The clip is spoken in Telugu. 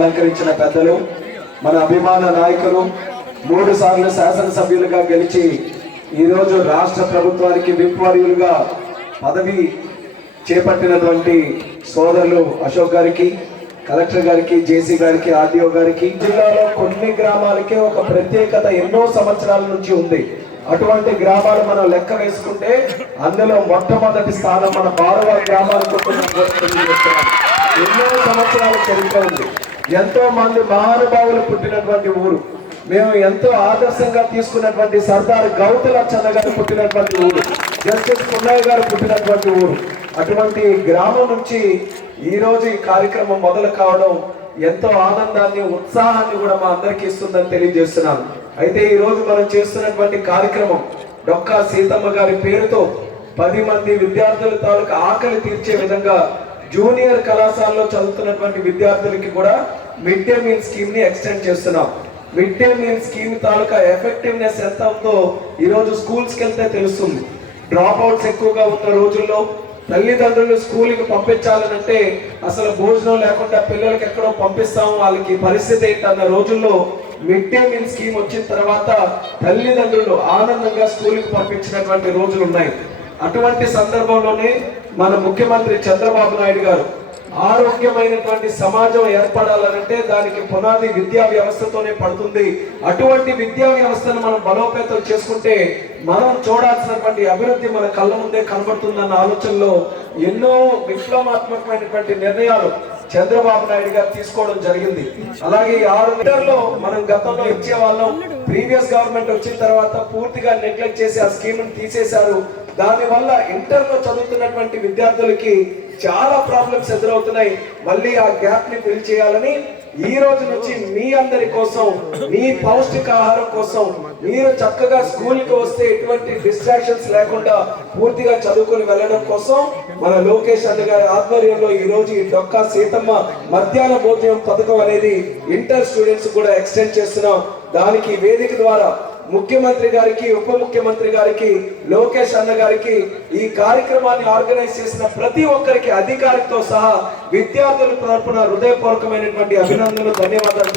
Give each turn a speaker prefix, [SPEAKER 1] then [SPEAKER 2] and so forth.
[SPEAKER 1] అలంకరించిన పెద్దలు మన అభిమాన నాయకులు మూడు సార్లు శాసనసభ్యులుగా గెలిచి ఈరోజు రాష్ట్ర ప్రభుత్వానికి విప్వర్యులుగా పదవి చేపట్టినటువంటి సోదరులు అశోక్ గారికి కలెక్టర్ గారికి జేసీ గారికి ఆర్డీఓ గారికి. జిల్లాలో కొన్ని గ్రామాలకే ఒక ప్రత్యేకత ఎన్నో సంవత్సరాల నుంచి ఉంది. అటువంటి గ్రామాలు మనం లెక్క వేసుకుంటే అందులో మొట్టమొదటి స్థానం మన బారవ గ్రామాలకు ఎన్నో సంవత్సరాల చరిత్ర ఉంది. ఎంతో మంది మహానుభావులు పుట్టినటువంటి ఊరు. మేము ఎంతో ఆదర్శంగా తీసుకున్నటువంటి సర్దార్ గౌతల చంద్ర గారు పుట్టినటువంటి ఊరు. జస్టిస్ పున్నయ్య గారు పుట్టినటువంటి ఊరు. అటువంటి గ్రామం నుంచి ఈరోజు ఈ కార్యక్రమం మొదలు కావడం ఎంతో ఆనందాన్ని ఉత్సాహాన్ని కూడా మా అందరికీ ఇస్తుందని తెలియజేస్తున్నాను. అయితే ఈరోజు మనం చేస్తున్నటువంటి కార్యక్రమం డొక్కా సీతమ్మ గారి పేరుతో పది మంది విద్యార్థుల తాలూకు ఆకలి తీర్చే విధంగా జూనియర్ కళాశాలలో చదువుతున్నటువంటి విద్యార్థులకి కూడా మిడ్ డే మీల్ స్కీమ్ని ఎక్స్టెండ్ చేస్తున్నాం. మిడ్ డే మీల్ స్కీమ్ తాలూకా ఎఫెక్టివ్నెస్ ఎంత ఉందో ఈరోజు స్కూల్స్కి వెళ్తే తెలుస్తుంది. డ్రాప్ అవుట్స్ ఎక్కువగా ఉన్న రోజుల్లో తల్లిదండ్రులు స్కూల్కి పంపించాలనంటే అసలు భోజనం లేకుండా పిల్లలకి ఎక్కడో పంపిస్తాం వాళ్ళకి పరిస్థితి ఏంటన్న రోజుల్లో మిడ్ డే మీల్ స్కీమ్ వచ్చిన తర్వాత తల్లిదండ్రులు ఆనందంగా స్కూల్కి పంపించినటువంటి రోజులు ఉన్నాయి. అటువంటి సందర్భంలోనే మన ముఖ్యమంత్రి చంద్రబాబు నాయుడు గారు ఆరోగ్యమైనటువంటి సమాజం ఏర్పడాలనంటే దానికి పునాది విద్యా వ్యవస్థతోనే పడుతుంది. అటువంటి విద్యా వ్యవస్థను మనం బలోపేతం చేసుకుంటే మనం చూడాల్సినటువంటి అభివృద్ధి మన కళ్ళ ముందే కనబడుతుందన్న ఆలోచనలో ఎన్నో విప్లవాత్మకమైనటువంటి నిర్ణయాలు చంద్రబాబు నాయుడు గారు తీసుకోవడం జరిగింది. అలాగే ఆరు మీటర్లో మనం గతంలో ఇచ్చే వాళ్ళం ప్రీవియస్ గవర్నమెంట్ వచ్చిన తర్వాత పూర్తిగా నెగ్లెక్ట్ చేసి ఆ స్కీమ్ తీసేశారు. దాని వల్ల ఇంటర్లో చదువుతున్నటువంటి విద్యార్థులకి చాలా ప్రాబ్లమ్స్ ఎదురవుతున్నాయి. మళ్ళీ ఆ గ్యాప్ని ఫిల్ చేయాలని ఈ రోజు నుంచి మీ అందరి కోసం మీ పౌష్టికాహారం కోసం మీరు చక్కగా స్కూల్కి వస్తే ఎటువంటి డిస్ట్రాక్షన్స్ లేకుండా పూర్తిగా చదువుకుని వెళ్ళడం కోసం మన లోకేష్ అన్న గారి ఆధ్వర్యంలో ఈ రోజు ఈ డొక్కా సీతమ్మ మధ్యాహ్న భోజనం పథకం అనేది ఇంటర్ స్టూడెంట్స్ కూడా ఎక్స్టెండ్ చేస్తున్నాం. దానికి వేదిక ద్వారా ముఖ్యమంత్రి గారికి ఉప ముఖ్యమంత్రి గారికి లోకేష్ అన్న గారికి ఈ కార్యక్రమాన్ని ఆర్గనైజ్ చేసిన ప్రతి ఒక్కరికి అధికారితో సహా విద్యార్థుల తరపున హృదయపూర్వకమైనటువంటి అభినందనలు ధన్యవాదాలు